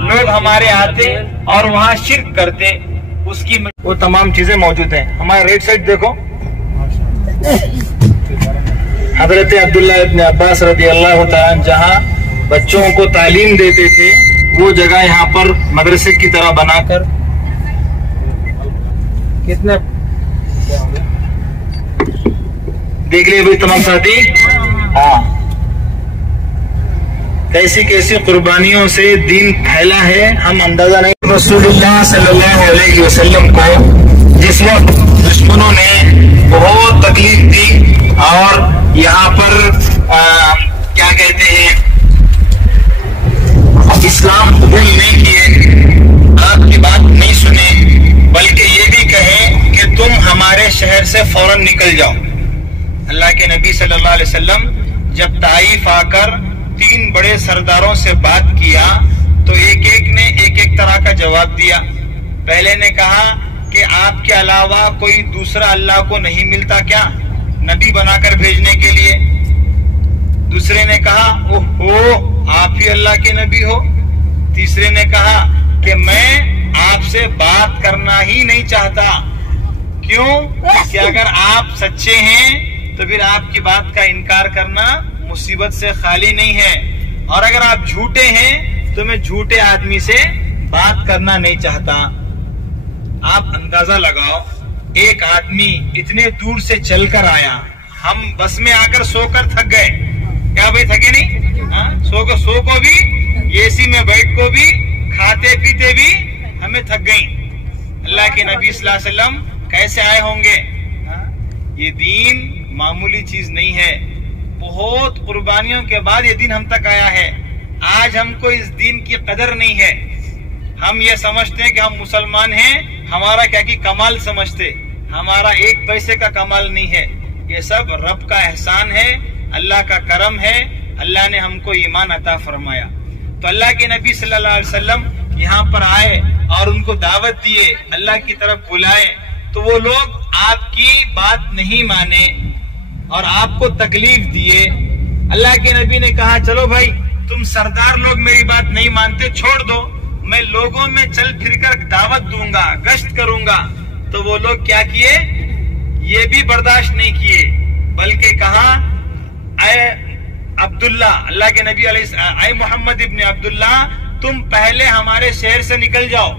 لوگ ہمارے آتے اور وہاں شرک کرتے، اس کی وہ تمام چیزیں موجود ہیں. ہمارے رائٹ سائڈ دیکھو، حضرت عبداللہ ابن عباس رضی اللہ تعالیٰ جہاں بچوں کو تعلیم دیتے تھے وہ جگہ یہاں پر مدرسے کی طرح بنا کر کتنے دیکھ لیے بھائی تمام ساتھی. ہاں، کیسی کیسی قربانیوں سے دین پھیلا ہے ہم اندازہ نہیں. رسول اللہ صلی اللہ علیہ وسلم کو جس وقت دشمنوں نے بہت تکلیف دی اور یہاں پر کیا کہتے ہیں اسلام قبول نہیں کیے، آپ کی بات نہیں سنے، بلکہ یہ بھی کہیں کہ تم ہمارے شہر سے فوراً نکل جاؤ. اللہ کے نبی صلی اللہ علیہ وسلم جب طائف آ کر 3 بڑے سرداروں سے بات کیا تو ایک ایک نے ایک طرح کا جواب دیا. پہلے نے کہا کہ آپ کے علاوہ کوئی دوسرا اللہ کو نہیں ملتا کیا نبی بنا کر بھیجنے کے لیے. دوسرے نے کہا اوہو آپ ہی اللہ کے نبی ہو. تیسرے نے کہا کہ میں آپ سے بات کرنا ہی نہیں چاہتا. کیوں؟ کہ اگر آپ سچے ہیں تو پھر آپ کی بات کا انکار کرنا مصیبت سے خالی نہیں ہے، اور اگر آپ جھوٹے ہیں تو میں جھوٹے آدمی سے بات کرنا نہیں چاہتا. آپ اندازہ لگاؤ، ایک آدمی اتنے دور سے چل کر آیا، ہم بس میں آ کر سو کر تھک گئے. کیا بھائی تھکے نہیں؟ سو کو بھی، اے سی میں بیٹھ کو بھی، کھاتے پیتے بھی ہمیں تھک گئی. اللہ کے نبی صلی اللہ علیہ وسلم کیسے آئے ہوں گے؟ یہ دین معمولی چیز نہیں ہے. بہت قربانیوں کے بعد یہ دین ہم تک آیا ہے. آج ہم کو اس دین کی قدر نہیں ہے. ہم یہ سمجھتے ہیں کہ ہم مسلمان ہیں، ہمارا کیا کی کمال سمجھتے، ہمارا 1 پیسے کا کمال نہیں ہے. یہ سب رب کا احسان ہے، اللہ کا کرم ہے. اللہ نے ہم کو ایمان عطا فرمایا. تو اللہ کے نبی صلی اللہ علیہ وسلم یہاں پر آئے اور ان کو دعوت دیے، اللہ کی طرف بلائے، تو وہ لوگ آپ کی بات نہیں مانے اور آپ کو تکلیف دیے. اللہ کے نبی نے کہا چلو بھائی تم سردار لوگ میری بات نہیں مانتے، چھوڑ دو، میں لوگوں میں چل پھر کر دعوت دوں گا، گشت کروں گا. تو وہ لوگ کیا کیے؟ یہ بھی برداشت نہیں کیے، بلکہ کہا اے عبداللہ، اللہ کے نبی اے محمد ابن عبداللہ، تم پہلے ہمارے شہر سے نکل جاؤ.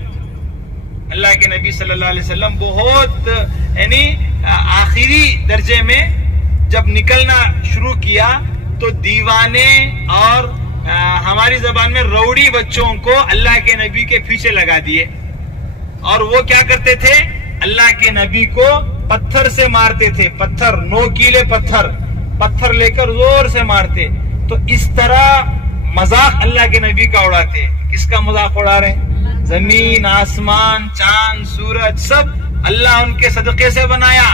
اللہ کے نبی صلی اللہ علیہ وسلم بہت یعنی آخری درجے میں جب نکلنا شروع کیا تو دیوانے اور ہماری زبان میں روڑی بچوں کو اللہ کے نبی کے پیچھے لگا دیے. اور وہ کیا کرتے تھے؟ اللہ کے نبی کو پتھر سے مارتے تھے، پتھر، نوکیلے پتھر لے کر زور سے مارتے. تو اس طرح مذاق اللہ کے نبی کا اڑاتے. کس کا مذاق اڑا رہے ہیں؟ زمین، آسمان، چاند، سورج سب اللہ ان کے صدقے سے بنایا،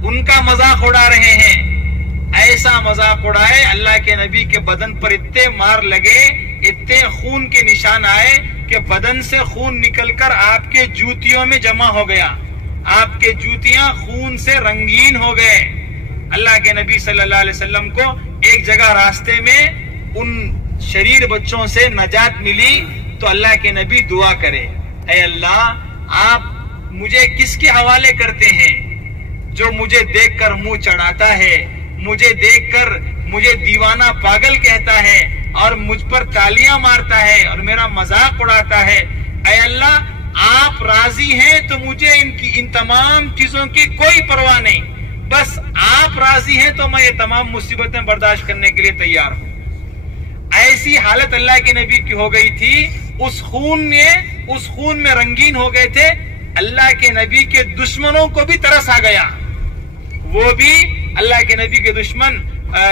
ان کا مذاق اڑا رہے ہیں. ایسا مذاق اڑائے، اللہ کے نبی کے بدن پر اتنے مار لگے، اتنے خون کے نشان آئے کہ بدن سے خون نکل کر آپ کے جوتیوں میں جمع ہو گیا. آپ کے جوتیاں خون سے رنگین ہو گئے. اللہ کے نبی صلی اللہ علیہ وسلم کو ایک جگہ راستے میں ان شریر بچوں سے نجات ملی تو اللہ کے نبی دعا کرے، اے اللہ آپ مجھے کس کے حوالے کرتے ہیں جو مجھے دیکھ کر منہ چڑھاتا ہے، مجھے دیکھ کر مجھے دیوانہ پاگل کہتا ہے اور مجھ پر تالیاں مارتا ہے اور میرا مذاق اڑاتا ہے. اے اللہ آپ راضی ہیں تو مجھے ان تمام چیزوں کی کوئی پرواہ نہیں، بس آپ راضی ہیں تو میں یہ تمام مصیبتیں برداشت کرنے کے لیے تیار ہوں. ایسی حالت اللہ کے نبی کی ہو گئی تھی، اس خون میں رنگین ہو گئے تھے. اللہ کے نبی کے دشمنوں کو بھی ترس آ گیا. وہ بھی اللہ کے نبی کے دشمن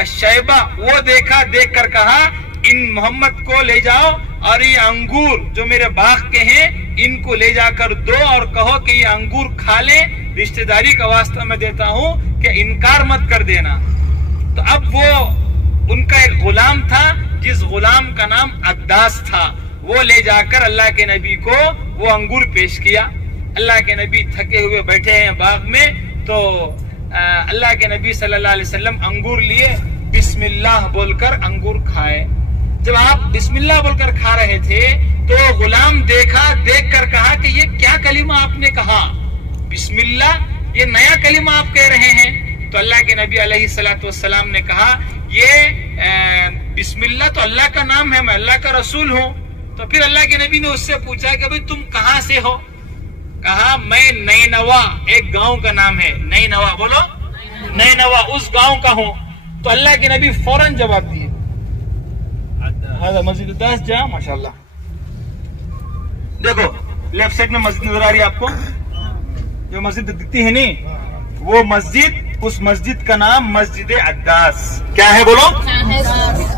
شیبہ، وہ دیکھ کر کہا ان محمد کو لے جاؤ اور یہ انگور جو میرے باغ کے ہیں ان کو لے جا کر دو اور کہو کہ یہ انگور کھا لیں، رشتہ داری کا واسطہ میں دیتا ہوں کہ انکار مت کر دینا. تو اب وہ ان کا ایک غلام تھا جس غلام کا نام عداس تھا، وہ لے جا کر اللہ کے نبی کو وہ انگور پیش کیا. اللہ کے نبی تھکے ہوئے بیٹھے ہیں باغ میں، تو اللہ کے نبی صلی اللہ علیہ وسلم انگور لیے، بسم اللہ بول کر انگور کھائے. جب آپ بسم اللہ بول کر کھا رہے تھے تو غلام دیکھ کر کہا کہ یہ کیا کلمہ آپ نے کہا، بسم اللہ، یہ نیا کلمہ آپ کہہ رہے ہیں۔ تو اللہ کے نبی علیہ الصلوۃ والسلام نے کہا یہ بسم اللہ تو اللہ کا نام ہے، میں اللہ کا رسول ہوں۔ تو پھر اللہ کے نبی نے اس سے پوچھا کہ بھئی تم کہاں سے ہو؟ کہا میں نینوا، ایک گاؤں کا نام ہے نینوا، بولو نینوا، اس گاؤں کا ہوں۔ تو اللہ کے نبی فوراً جواب دیے، مسجد الداس جا، ماشاءاللہ۔ دیکھو لیفٹ سائڈ میں مسجد نظر آ رہی ہے آپ کو، جو مسجد دکھتی ہے نہیں، وہ مسجد، اس مسجد کا نام مسجد الداس کیا ہے بولو؟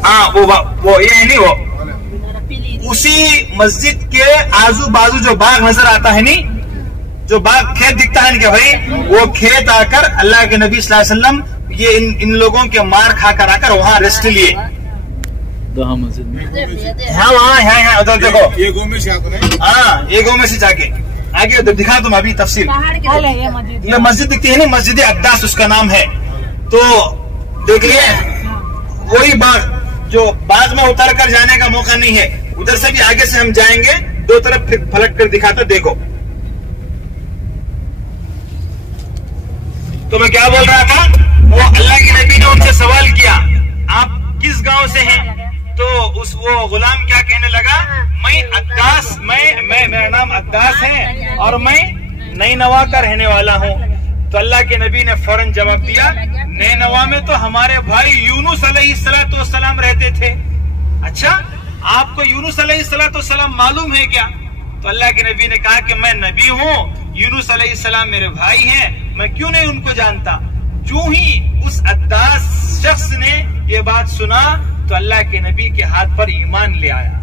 ہاں وہ یہ ہے نہیں، وہ اسی مسجد کے آزو بازو جو باغ نظر آتا ہے نہیں، جو باغ کھیت دکھتا ہے نہیں کہ بھائی، وہ کھیت آ کر اللہ کے نبی صلی اللہ علیہ وسلم یہ ان لوگوں کے مار کھا کر آ کر وہاں ریسٹ لیے۔ ہاں وہاں ہے ادھر دیکھو، ہاں یہ گاؤں میں سے جا کے آگے ادھر دکھا تم ابھی تفصیل۔ یہ مسجد دکھتی ہے نا، مسجد الداس اس کا نام ہے۔ تو دیکھ لیے وہی باغ، جو باغ میں اتر کر جانے کا موقع نہیں ہے، ادھر سے بھی آگے سے ہم جائیں گے، دو طرف پلٹ کر دکھاتا، دیکھو۔ تو میں کیا بول رہا تھا، وہ اللہ کے نبی نے ان سے سوال کیا آپ کس گاؤں سے ہیں؟ تو وہ غلام کیا کہنے لگا، میں عداس، میرا نام عداس ہے اور میں نینوا کا رہنے والا ہوں۔ تو اللہ کے نبی نے فوراً جواب دیا، نینوا میں تو ہمارے بھائی یونس علیہ السلام رہتے تھے۔ اچھا آپ کو یونس علیہ السلام معلوم ہے کیا؟ تو اللہ کے نبی نے کہا کہ میں نبی ہوں، یونس علیہ السلام میرے بھائی ہیں، میں کیوں نہیں ان کو جانتا۔ جو ہی اس عداس شخص نے یہ بات سنا تو اللہ کے نبی کے ہاتھ پر ایمان لے آیا،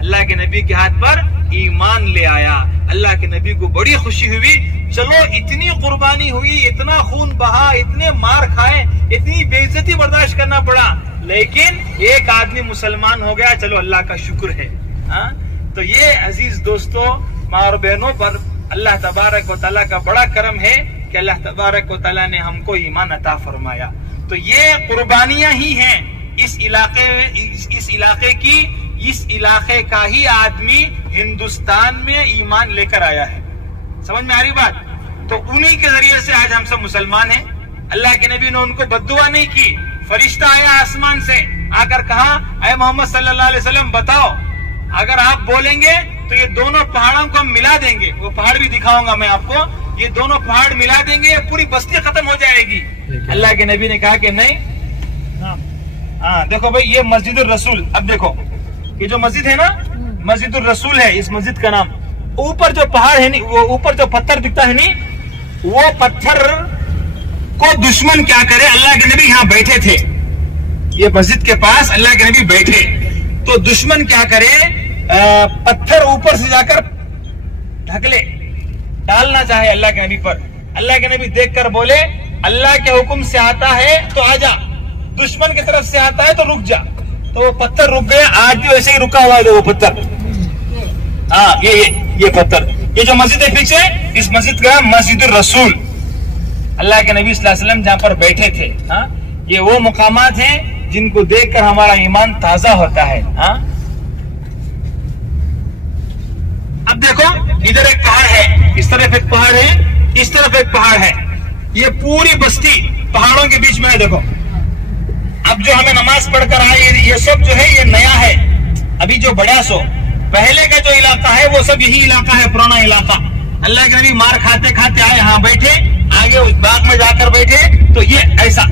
اللہ کے نبی کے ہاتھ پر ایمان لے آیا۔ اللہ کے نبی کو بڑی خوشی ہوئی، چلو اتنی قربانی ہوئی، اتنا خون بہا، اتنے مار کھائے، اتنی بے عزتی برداشت کرنا پڑا، لیکن ایک آدمی مسلمان ہو گیا، چلو اللہ کا شکر ہے۔ تو یہ عزیز دوستو، ماں اور بہنوں پر اللہ تبارک و تعالیٰ کا بڑا کرم ہے کہ اللہ تبارک و تعالیٰ نے ہم کو ایمان عطا فرمایا۔ تو یہ قربانیاں ہی ہیں اس علاقے کا ہی آدمی ہندوستان میں ایمان لے کر آیا ہے۔ سمجھ میں آ رہی بات؟ تو انہی کے ذریعے سے آج ہم سب مسلمان ہیں۔ اللہ کے نبی نے ان کو بددعا نہیں کی، فرشتہ آیا آسمان سے، آ کر کہا اے محمد صلی اللہ علیہ وسلم بتاؤ، اگر آپ بولیں گے تو یہ دونوں پہاڑوں کو ہم ملا دیں گے، وہ پہاڑ بھی دکھاؤں گا میں آپ کو، یہ دونوں پہاڑ ملا دیں گے، پوری بستی ختم ہو جائے گی۔ اللہ کے نبی نے کہا کہ نہیں۔ ہاں دیکھو بھائی، یہ مسجد الرسول، اب دیکھو یہ جو مسجد ہے نا، مسجد الرسول ہے اس مسجد کا نام۔ اوپر جو پہاڑ ہے، وہ اوپر جو پتھر دکھتا ہے نہیں، وہ پتھر کو دشمن کیا کرے، اللہ کے نبی یہاں بیٹھے تھے، یہ مسجد کے پاس اللہ کے نبی بیٹھے، تو دشمن کیا کرے، پتھر اوپر سے جا کر ڈھک لے، ڈالنا چاہے اللہ کے نبی پر۔ اللہ کے نبی دیکھ کر بولے اللہ کے حکم سے آتا ہے تو آ جا، دشمن کی طرف سے آتا ہے تو رک جا۔ تو وہ پتھر رک گئے، آج بھی ویسے ہی رکا ہوا ہے وہ پتھر۔ ہاں یہ پتھر، یہ جو مسجد ہے پیچھے، اس مسجد کا مسجد الرسول، اللہ کے نبی صلی اللہ علیہ وسلم جہاں پر بیٹھے تھے۔ ہاں یہ وہ مقامات ہیں جن کو دیکھ کر ہمارا ایمان تازہ ہوتا ہے۔ ہاں اب دیکھو ادھر ایک پہاڑ ہے، اس طرف ایک پہاڑ ہے، اس طرف ایک پہاڑ ہے، یہ پوری بستی پہاڑوں کے بیچ میں ہے۔ دیکھو اب جو ہمیں نماز پڑھ کر آئے، یہ سب جو ہے یہ نیا ہے، ابھی جو بڑا سو پہلے کا جو علاقہ ہے وہ سب یہی علاقہ ہے، پرانا علاقہ۔ اللہ کے نبی مار کھاتے کھاتے آئے، ہاں بیٹھے، آگے اس باغ میں جا کر بیٹھے، تو یہ ایسا،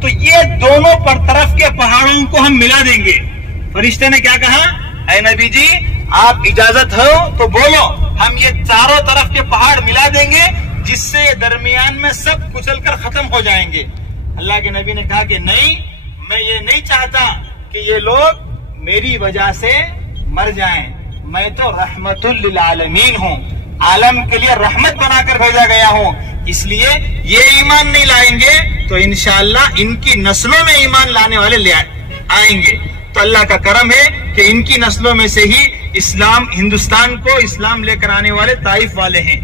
تو یہ دونوں پر طرف کے پہاڑوں کو ہم ملا دیں گے۔ فرشتے نے کیا کہا، اے نبی جی آپ اجازت ہو تو بولو، ہم یہ چاروں طرف کے پہاڑ ملا دیں گے، جس سے درمیان میں سب کچل کر ختم ہو جائیں گے۔ اللہ کے نبی نے کہا کہ نہیں، میں یہ نہیں چاہتا کہ یہ لوگ میری وجہ سے مر جائیں، میں تو رحمت للعالمین ہوں، عالم کے لیے رحمت بنا کر بھیجا گیا ہوں، اس لیے یہ ایمان نہیں لائیں گے تو انشاءاللہ ان کی نسلوں میں ایمان لانے والے لے آئیں گے۔ تو اللہ کا کرم ہے کہ ان کی نسلوں میں سے ہی اسلام، ہندوستان کو اسلام لے کر آنے والے طائف والے ہیں۔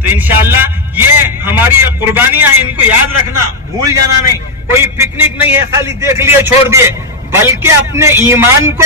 تو انشاءاللہ یہ ہماری قربانیاں ہیں، ان کو یاد رکھنا، بھول جانا نہیں۔ کوئی پکنک نہیں ہے خالی دیکھ لیے چھوڑ دیے، بلکہ اپنے ایمان کو